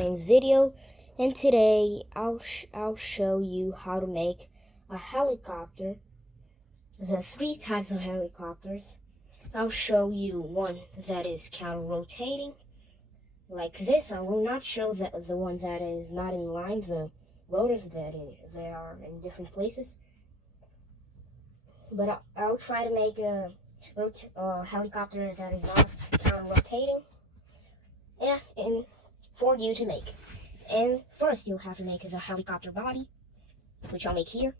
Today's video, and today I'll show you how to make a helicopter. The three types of helicopters. I'll show you one that is counter-rotating, like this. I will not show the one that is not in line, the rotors they are in different places. But I'll try to make a helicopter that is not counter-rotating, and for you to make. And first, you'll have to make the helicopter body, which I'll make here.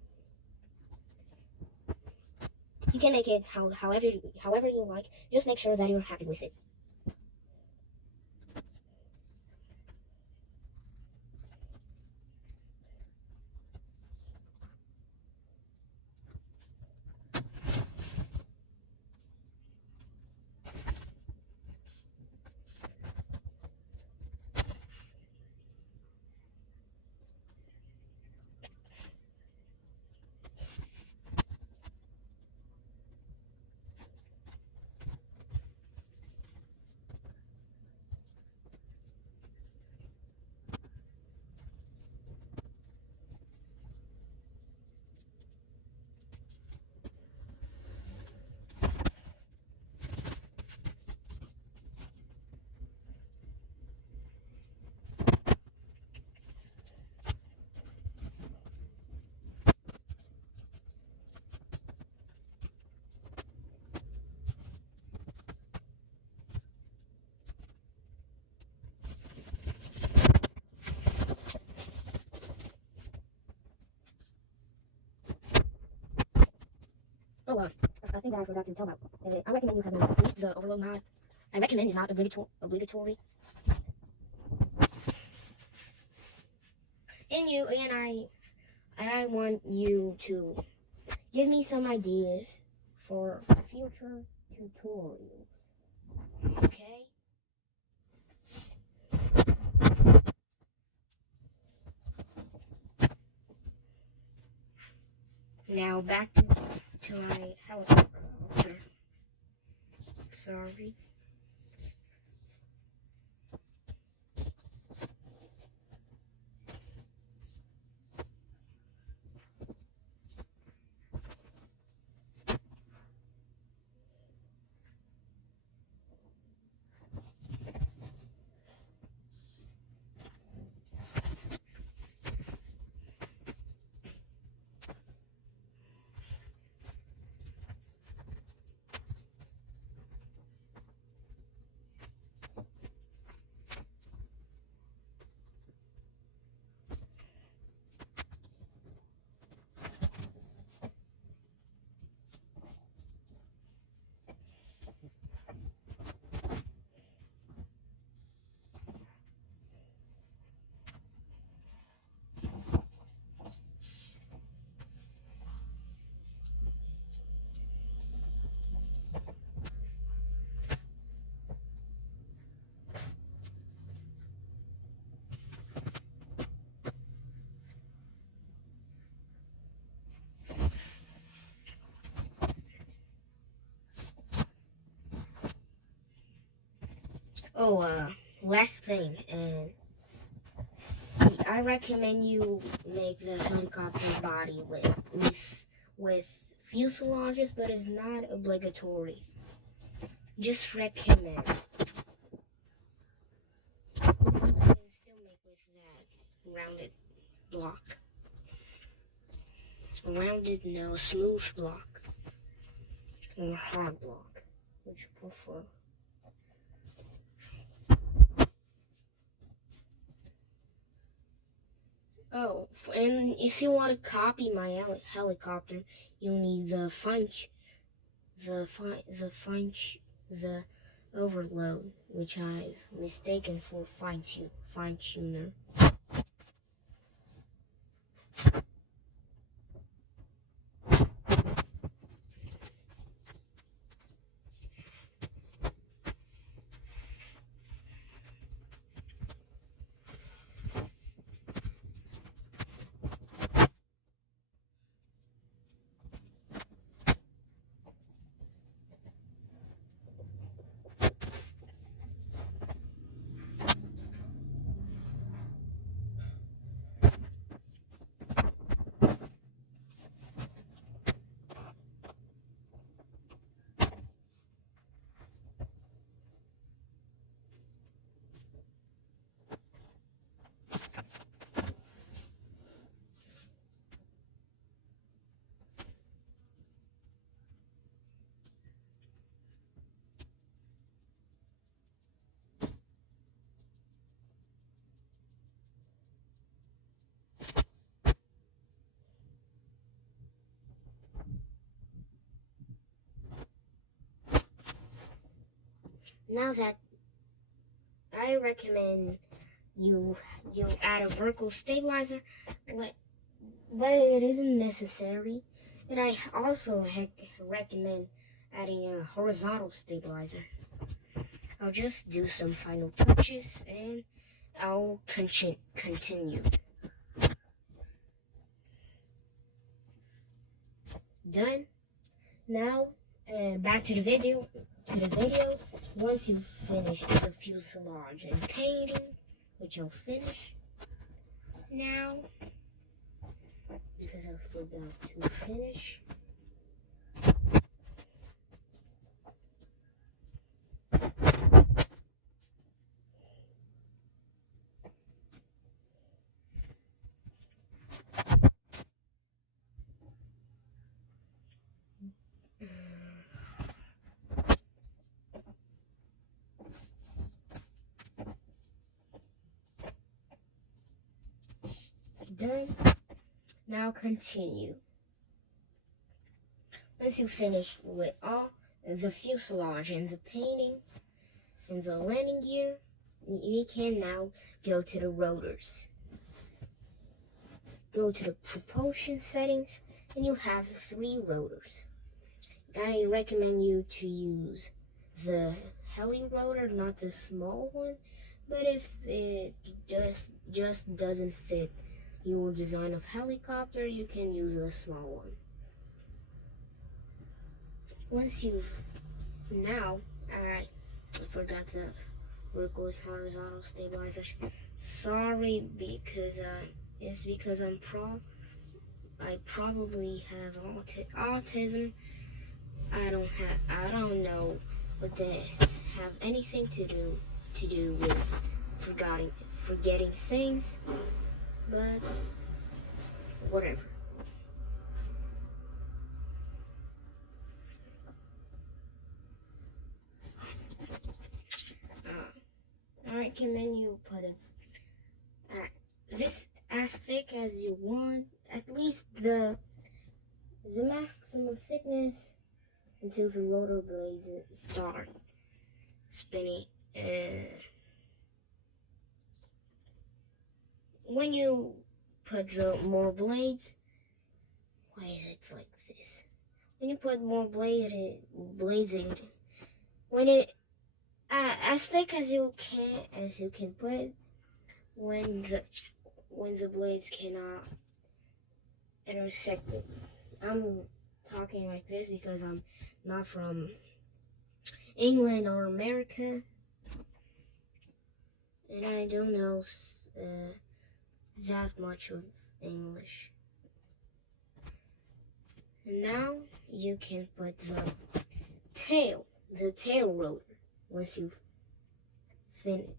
You can make it however you like. Just make sure that you're happy with it. Oh, I think I forgot to tell about. I recommend you having at least the overload mod. I recommend it's not obligatory. And I want you to give me some ideas for future tutorials. Okay? Now back to my helicopter. Sorry. Last thing, and I recommend you make the helicopter body with fuselages, but it's not obligatory. Just recommend. You can still make with that rounded block. Smooth block. Or hard block, which you prefer. Oh, and if you want to copy my helicopter, you'll need the overload, which I've mistaken for fine tuner. Now that I recommend you add a vertical stabilizer, but it isn't necessary. And I also recommend adding a horizontal stabilizer. I'll just do some final touches and I'll continue. Done. Now, back to the video. Once you finish the fuselage and painting, which I'll finish now, because I forgot to finish. Done. Now continue. Once you finish with all the fuselage and the painting and the landing gear, we can now go to the rotors. Go to the propulsion settings and you have 3 rotors. I recommend you to use the heli rotor, not the small one, but if it just doesn't fit your design of helicopter, you can use the small one. Once you've now, I forgot the vertical horizontal stabilizer. Sorry, because it's because I probably have autism. I don't know what that have anything to do with forgetting things, but whatever. I recommend you put it this as thick as you want, at least the maximum thickness until the rotor blades start spinning. When you put the more blades, why is it like this? When you put more blades in, when it as thick as you can put it, when the blades cannot intersect it. I'm talking like this because I'm not from England or America, and I don't know that much of English. And now you can put the tail rotor. Once you finish,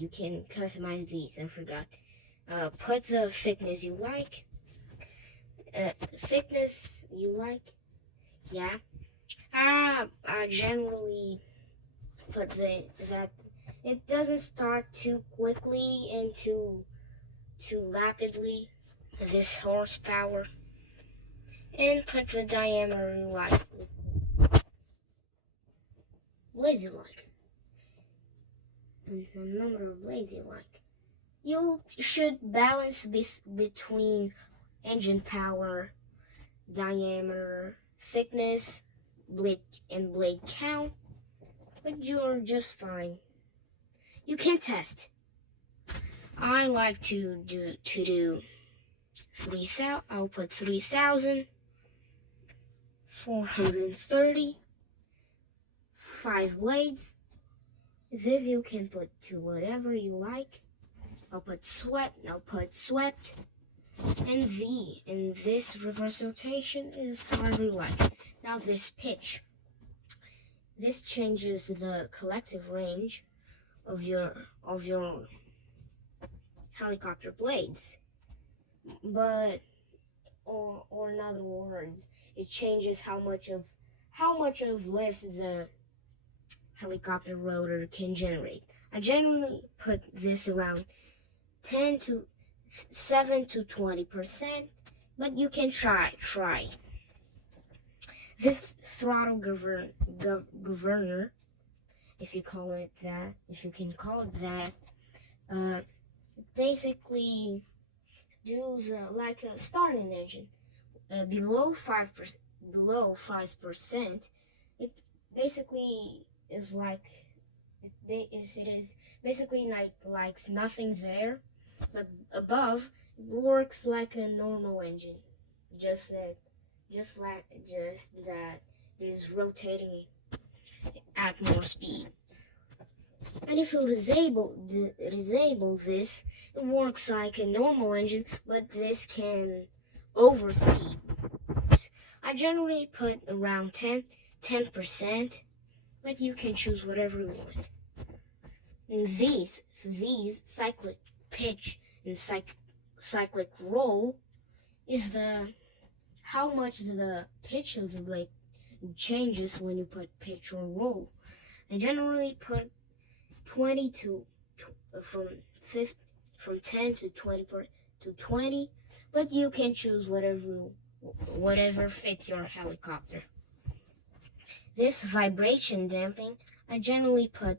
you can customize these. I forgot. Put the thickness you like. Yeah. I generally put that it doesn't start too quickly and too rapidly, this horsepower, and put the diameter you like, blades you like, and the number of blades you like. You should balance between engine power, diameter, thickness, blade count, but you're just fine. You can test. I like to do 3,000. I'll put 3,430. 5 blades. This you can put to whatever you like. I'll put swept. And this reverse rotation is however you like. Now this pitch. This changes the collective range of your helicopter blades. But or in other words, it changes how much of lift the helicopter rotor can generate. I generally put this around 7 to 20%, but you can try. This throttle governor if you call it that, if you can call it that. Basically does like a starting engine. Below 5%, it basically is like it is basically like nothing there, but above it works like a normal engine, just that it is rotating at more speed. And if you disable this, it works like a normal engine, but this can overspeed. I generally put around 10%, but you can choose whatever you want. And these cyclic pitch and cyclic roll is how much the pitch of the blade changes when you put pitch or roll. I generally put 20 from 10 to 20, but you can choose whatever fits your helicopter. This vibration damping, I generally put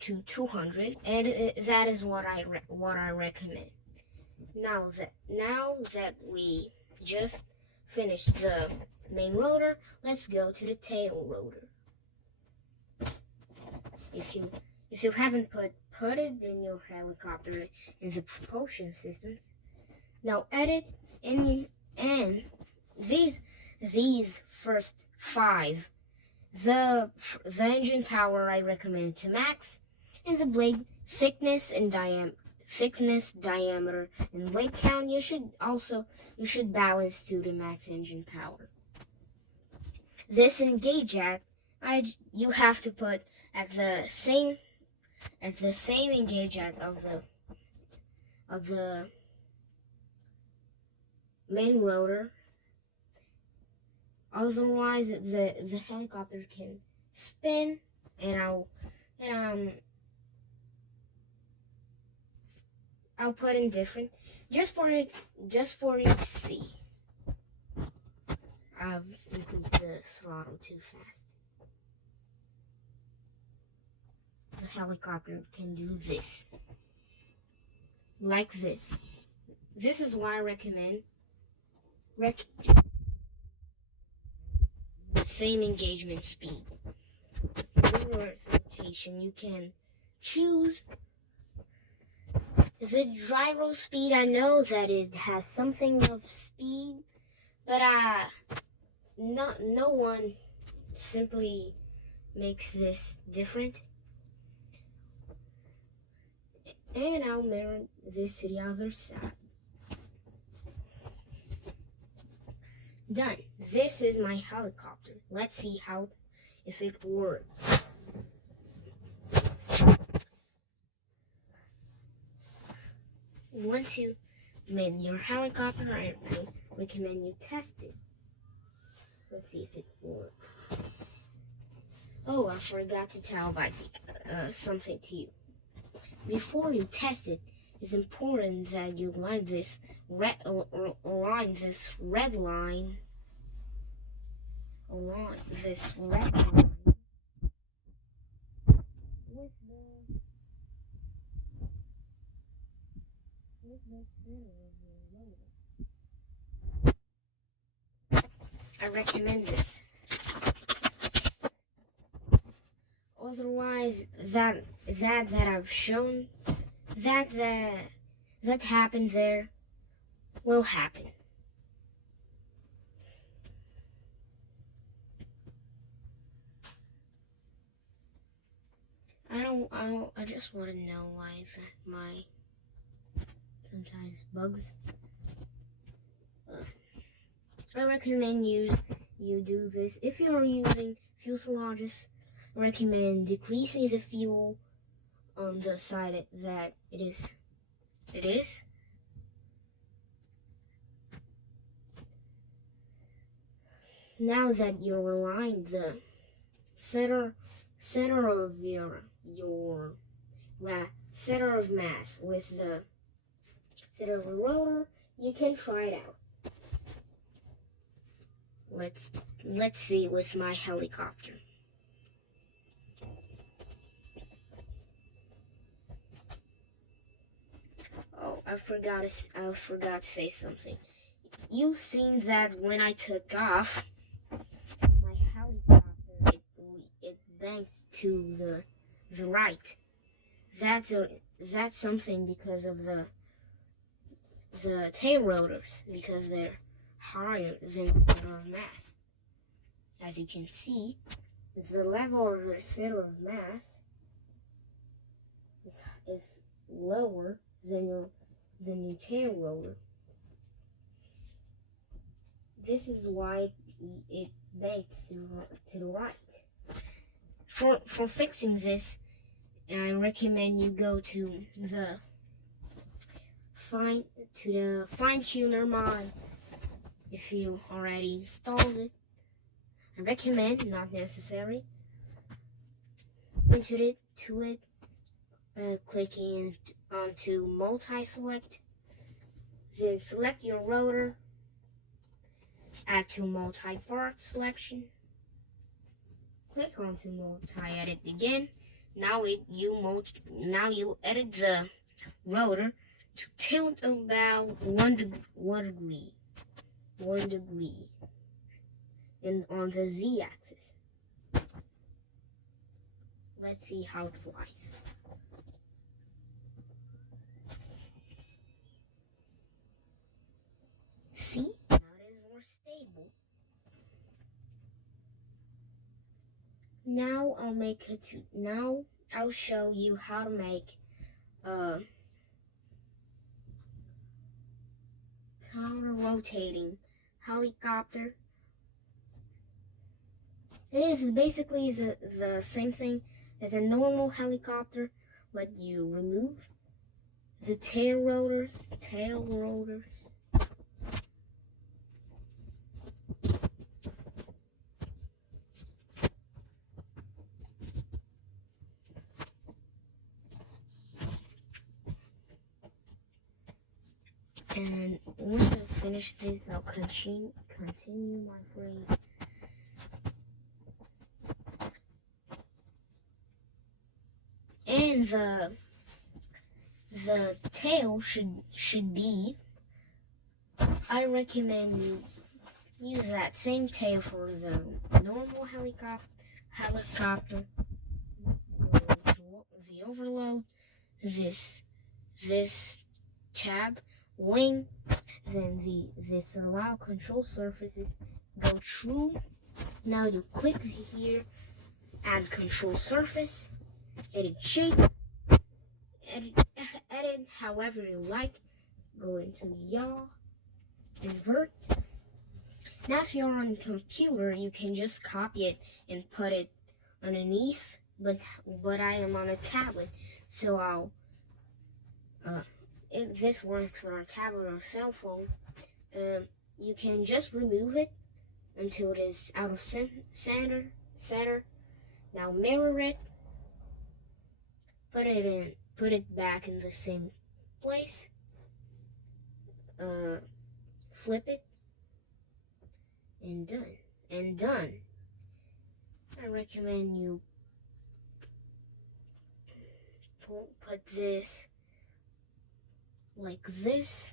to 200, and that is what I recommend. Now that we just finished the main rotor, let's go to the tail rotor. If you haven't put it in your helicopter in the propulsion system, now edit and these first 5. The engine power I recommend to max, and the blade thickness, diameter, and weight count you should balance to the max engine power. This engage you have to put at the same engage of the main rotor. Otherwise, the helicopter can spin, and I'll put in different just for you to see. I've increased the throttle too fast. The helicopter can do this, like this. This is why I recommend same engagement speed. For rotation, you can choose the gyro speed. I know that it has something of speed, but no one simply makes this different. And I'll mirror this to the other side. Done. This is my helicopter. Let's see if it works. Once you made your helicopter, I recommend you test it. Let's see if it works. Oh, I forgot to tell something to you. Before you test it, it's important that you line this red line with the center of your rotor. I recommend this. Otherwise, that I've shown, that happened there will happen. I just want to know why that my sometimes bugs. I recommend you do this if you're using fuselages. I recommend decreasing the fuel on the side that it is. Now that you're aligned the center of your center of mass with the center of the rotor, you can try it out. Let's see with my helicopter. forgot to say something. You've seen that when I took off, my helicopter it banks to the right. That's something because of the tail rotors, because they're higher than the center of mass. As you can see, the level of the center of mass is lower than your tail rotor. This is why it banks to the right. For fixing this, I recommend you go to the fine tuner mod if you already installed it. I recommend, not necessary. Into it, clicking onto multi-select, then select your rotor, add to multi-part selection, click onto multi-edit again. Now you edit the rotor to tilt about 1 degree, and on the z-axis. Let's see how it flies. See? Now it is more stable. Now I'll show you how to make a counter-rotating helicopter. It is basically the same thing as a normal helicopter, but you remove the tail rotors. And once I finish this, I'll continue my phrase. And the tail should be, I recommend you use that same tail for the normal helicopter. The overload, this tab, wing, then this allow control surfaces go true. Now you click here, add control surface, edit shape, edit however you like, go into yaw, invert. Now if you're on a computer, you can just copy it and put it underneath, but I am on a tablet, so I'll if this works for a tablet or cell phone, you can just remove it until it is out of center. Now mirror it, put it back in the same place, flip it, and done. I recommend you put this like this.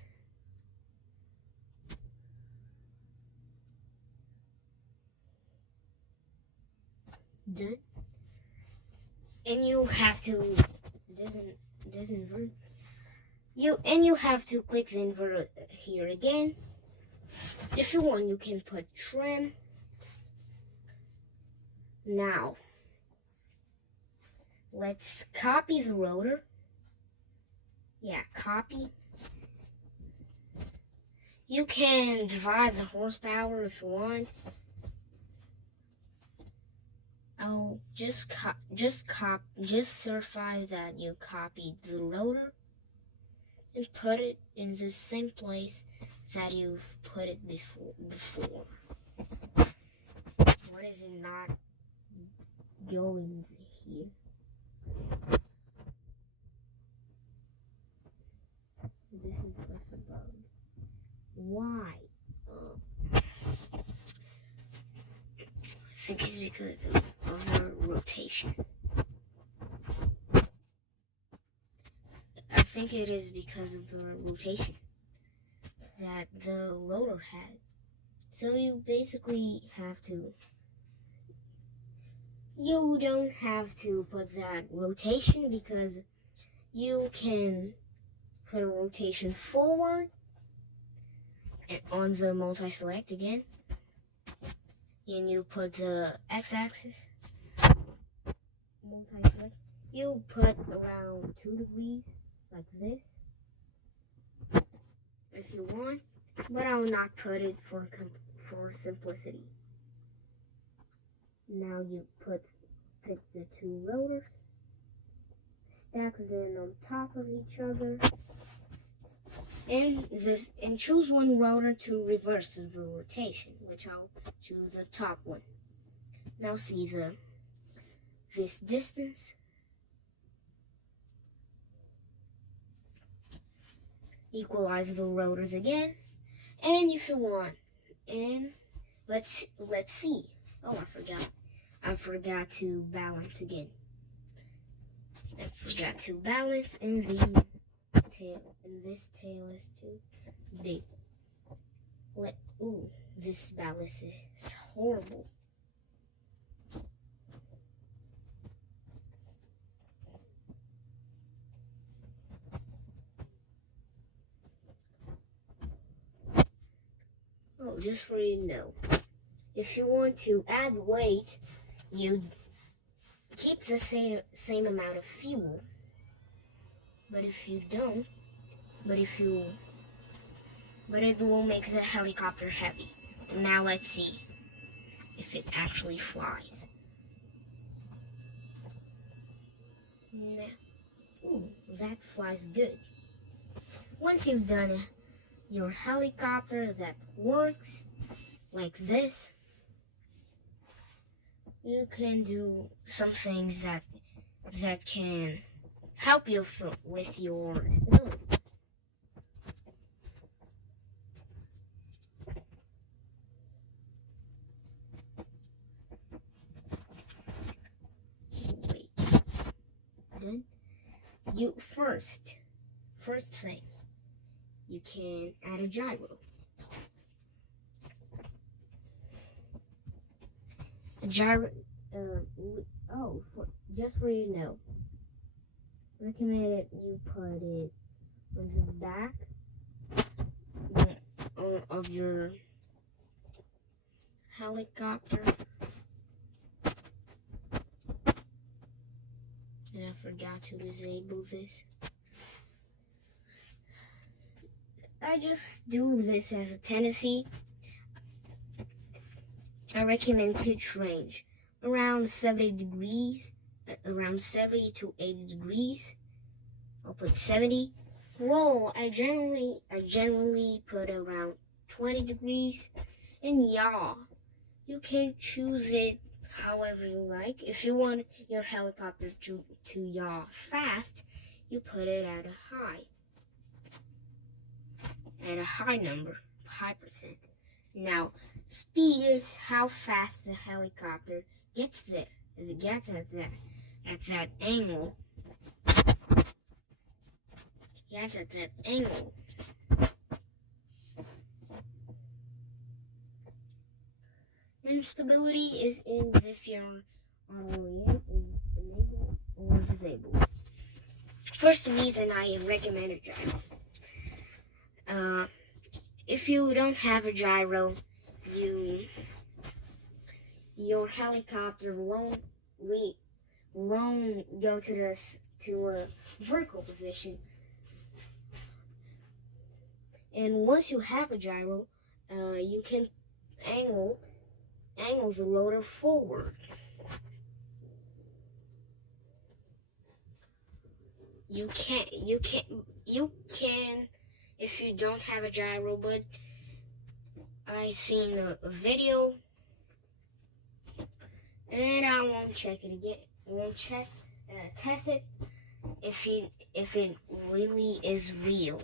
Done. And you have to disinvert. You have to click the invert here again. If you want, you can put trim. Now let's copy the rotor. Yeah, copy. You can divide the horsepower if you want. Oh, just certify that you copied the rotor and put it in the same place that you've put it before. What is it not going here? This is like a bug. Why? I think it's because of the rotation. think it is because of the rotation that the rotor had. So you basically have to, you don't have to put that rotation because you can put a rotation forward and on the multi-select again, and you put the x-axis multi-select. You put around 2 degrees like this if you want, but I will not put it for simplicity. Now you pick the two rotors, stack them on top of each other, and choose one rotor to reverse the rotation, which I'll choose the top one. Now see this distance. Equalize the rotors again, and if you want, and let's see. Oh, I forgot to balance again. I forgot to balance, and this tail is too big. Ooh, this balance is horrible. Oh, just for you to know, if you want to add weight, you keep the same amount of fuel. But if you don't, but it will make the helicopter heavy. Now let's see if it actually flies. Now, ooh, that flies good. Once you've done your helicopter that works like this, you can do some things that can help you with your stability. Wait. Then you first thing, you can add a gyro. A gyro. Just for you to know, recommend you put it on the back of your helicopter. And I forgot to disable this. I just do this as a tendency. I recommend pitch range around 70 degrees, around 70 to 80 degrees. I'll put 70. Roll, I generally put around 20 degrees. And yaw, you can choose it however you like. If you want your helicopter to yaw fast, you put it at a high number, high percent. Now, speed is how fast the helicopter gets there. As it gets at that angle. Gets at that angle. And stability is in if you're on OEM is enabled or disabled. First reason I recommend a gyro. If you don't have a gyro, your helicopter won't go to a vertical position. And once you have a gyro, you can angle the rotor forward. You can if you don't have a gyro, but I seen a video and I won't check it again. Test it if it really is real.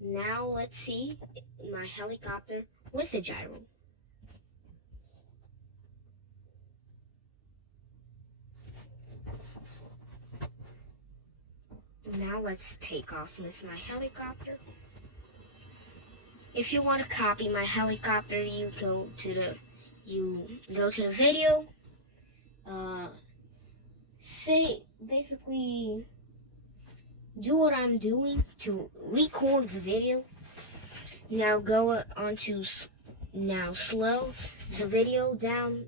Now let's see my helicopter with a gyro. now let's take off with my helicopter. If you want to copy my helicopter, you go to the video. Basically do what I'm doing to record the video. Now go on to slow the video down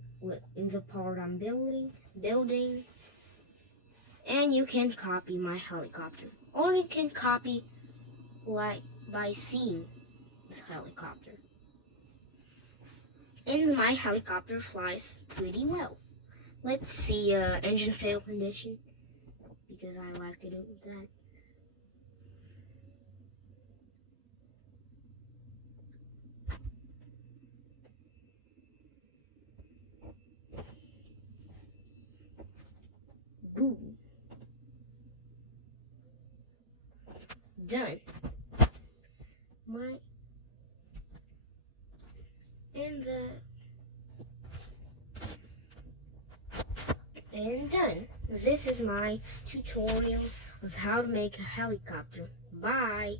in the part I'm building, and you can copy my helicopter, or you can copy by seeing the helicopter. And my helicopter flies pretty well. Let's see engine fail condition, because I like to do that. Boom. Done. And done. This is my tutorial of how to make a helicopter. Bye.